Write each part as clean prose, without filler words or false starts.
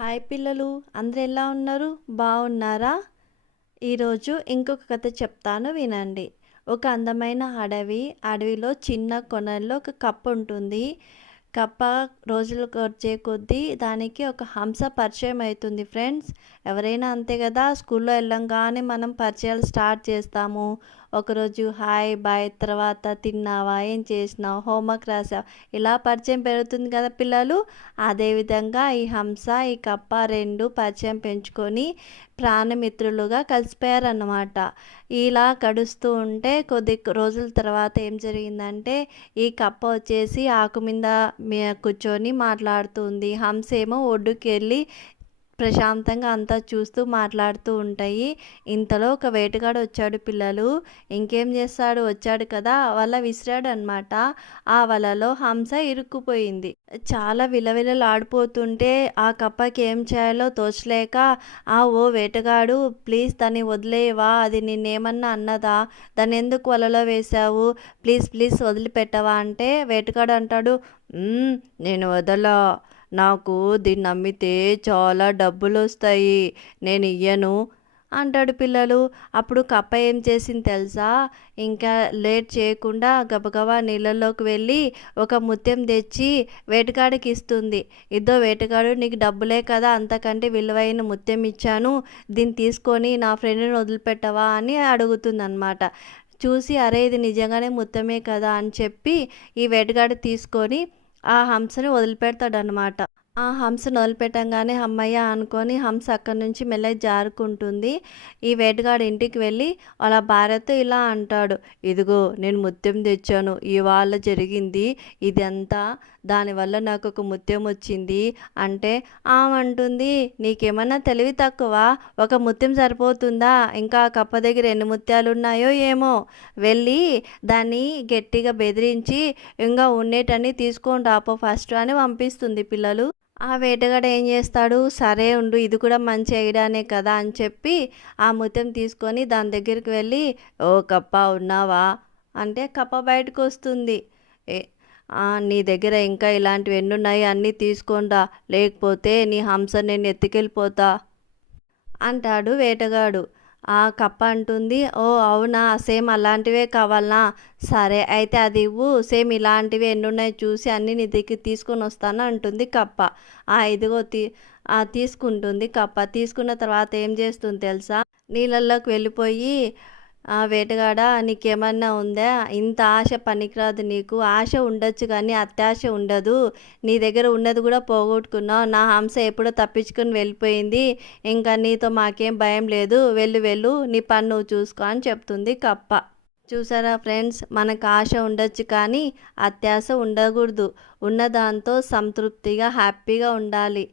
Hi పిల్లలు, అందరూ ఎలా ఉన్నారు? బాగున్నారా? ఈరోజు ఇంకొక కథ చెప్తాను వినండి. ఒక అందమైన అడవిలో చిన్న కొనల్లో ఒక కప్ప ఉంటుంది. కప్ప రోజులు వచ్చే కొద్దీ దానికి ఒక హంస పరిచయం అవుతుంది ఫ్రెండ్స్. ఎవరైనా అంతే కదా, స్కూల్లో వెళ్ళంగానే మనం పరిచయాలు స్టార్ట్ చేస్తాము. ఒకరోజు హాయ్ బాయ్, తర్వాత తిన్నావా, ఏం చేసినావు, హోంవర్క్ రాసావు, ఇలా పరిచయం పెరుగుతుంది కదా పిల్లలు. అదేవిధంగా ఈ హంస ఈ కప్ప రెండు పరిచయం పెంచుకొని ప్రాణమిత్రులుగా కలిసిపోయారన్నమాట. ఇలా గడుస్తూ ఉంటే కొద్ది రోజుల తర్వాత ఏం జరిగిందంటే, ఈ కప్ప వచ్చేసి ఆకు మీద కూర్చొని మాట్లాడుతుంది. హంస ఏమో ఒడ్డుకి వెళ్ళి ప్రశాంతంగా అంతా చూస్తూ మాట్లాడుతూ ఉంటాయి. ఇంతలో ఒక వేటగాడు వచ్చాడు పిల్లలు. ఇంకేం చేస్తాడు, వచ్చాడు కదా, వల విసిరాడు అనమాట. ఆ వలలో హంస ఇరుక్కుపోయింది. చాలా విలవిలలాడిపోతుంటే ఆ కప్పకి ఏం చేయాలో తోచలేక, ఓ వేటగాడు, ప్లీజ్ దాన్ని వదిలేవా, అది నిన్నేమన్నా అన్నదా, దాన్ని ఎందుకు వలలో వేశావు, ప్లీజ్ ప్లీజ్ వదిలిపెట్టవా అంటే వేటగాడు అంటాడు, నేను వదలా, నాకు దీన్ని నమ్మితే చాలా డబ్బులు వస్తాయి, నేను ఇయ్యను అంటాడు పిల్లలు. అప్పుడు కప్ప ఏం చేసింది తెలుసా, ఇంకా లేట్ చేయకుండా గబగబా నీళ్ళల్లోకి వెళ్ళి ఒక ముత్యం తెచ్చి వేటగాడికి ఇస్తుంది. ఇద్దో వేటగాడు, నీకు డబ్బులే కదా, అంతకంటే విలువైన ముత్యం ఇచ్చాను, దీన్ని తీసుకొని నా ఫ్రెండ్ని వదిలిపెట్టవా అని అడుగుతుంది అనమాట. చూసి అరే ఇది నిజంగానే ముత్యమే కదా అని చెప్పి ఈ వేటగాడు తీసుకొని ఆ హంసని వదిలిపెడతాడనమాట. ఆ హంసను వదిలిపెట్టంగానే అమ్మయ్య అనుకొని హంస అక్కడి నుంచి మెల్లగా జారుకుంటుంది. ఈ వేటగాడు ఇంటికి వెళ్ళి వాళ్ళ భార్యతో ఇలా అంటాడు, ఇదిగో నేను ముత్యం తెచ్చాను, ఇవాళ జరిగింది ఇదంతా, దానివల్ల నాకు ఒక ముత్యం వచ్చింది అంటే అంటుంది, నీకేమన్నా తెలివి తక్కువ, ఒక ముత్యం సరిపోతుందా, ఇంకా కప్ప దగ్గర ఎన్ని ముత్యాలు ఉన్నాయో ఏమో, వెళ్ళి దాన్ని గట్టిగా బెదిరించి ఇంకా ఉండేటన్ని తీసుకొని రాపో ఫస్ట్ అని పంపిస్తుంది పిల్లలు. ఆ వేటగాడు ఏం చేస్తాడు, సరే ఉండు, ఇది కూడా మంచి ఐడియానే కదా అని చెప్పి ఆ ముత్యం తీసుకొని దాని దగ్గరికి వెళ్ళి, ఓ కప్ప ఉన్నావా అంటే కప్ప బయటకు వస్తుంది. నీ దగ్గర ఇంకా ఇలాంటివి ఎన్ని ఉన్నాయి, అన్నీ తీసుకొనిరా, లేకపోతే నీ హంస నేను ఎత్తుకెళ్ళిపోతా అంటాడు వేటగాడు. ఆ కప్ప అంటుంది, ఓ అవునా, సేమ్ అలాంటివే కావాలనా, సరే అయితే అది ఇవ్వు, సేమ్ ఇలాంటివి ఎన్ని ఉన్నాయి చూసి అన్నీ నీ దగ్గర తీసుకొని వస్తాను అంటుంది కప్ప. ఇదిగో తీసుకుంటుంది కప్ప. తీసుకున్న తర్వాత ఏం చేస్తుంది తెలుసా, నీళ్ళల్లోకి వెళ్ళిపోయి, వేటగాడ నీకేమన్నా ఉందా, ఇంత ఆశ పనికిరాదు, నీకు ఆశ ఉండొచ్చు కానీ అత్యాశ ఉండదు, నీ దగ్గర ఉన్నది కూడా పోగొట్టుకున్నావు, నా హంస ఎప్పుడో తప్పించుకొని వెళ్ళిపోయింది, ఇంకా నీతో మాకేం భయం లేదు, వెళ్ళు నీ పని నువ్వు చూసుకో అని చెప్తుంది కప్ప. చూసారా ఫ్రెండ్స్, మనకు ఆశ ఉండొచ్చు కానీ అత్యాశ ఉండకూడదు, ఉన్నదాంతో సంతృప్తిగా హ్యాపీగా ఉండాలి.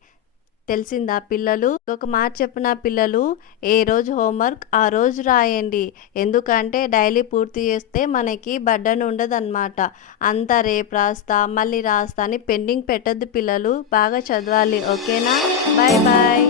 తెలిసిందా పిల్లలు? ఒక మాట చెప్పిన పిల్లలు, ఏ రోజు హోంవర్క్ ఆ రోజు రాయండి, ఎందుకంటే డైలీ పూర్తి చేస్తే మనకి బర్డన్ ఉండదన్నమాట. అంతా రేపు రాస్తా మళ్ళీ రాస్తా అని పెండింగ్ పెట్టద్దు పిల్లలు, బాగా చదవాలి, ఓకేనా? Bye bye.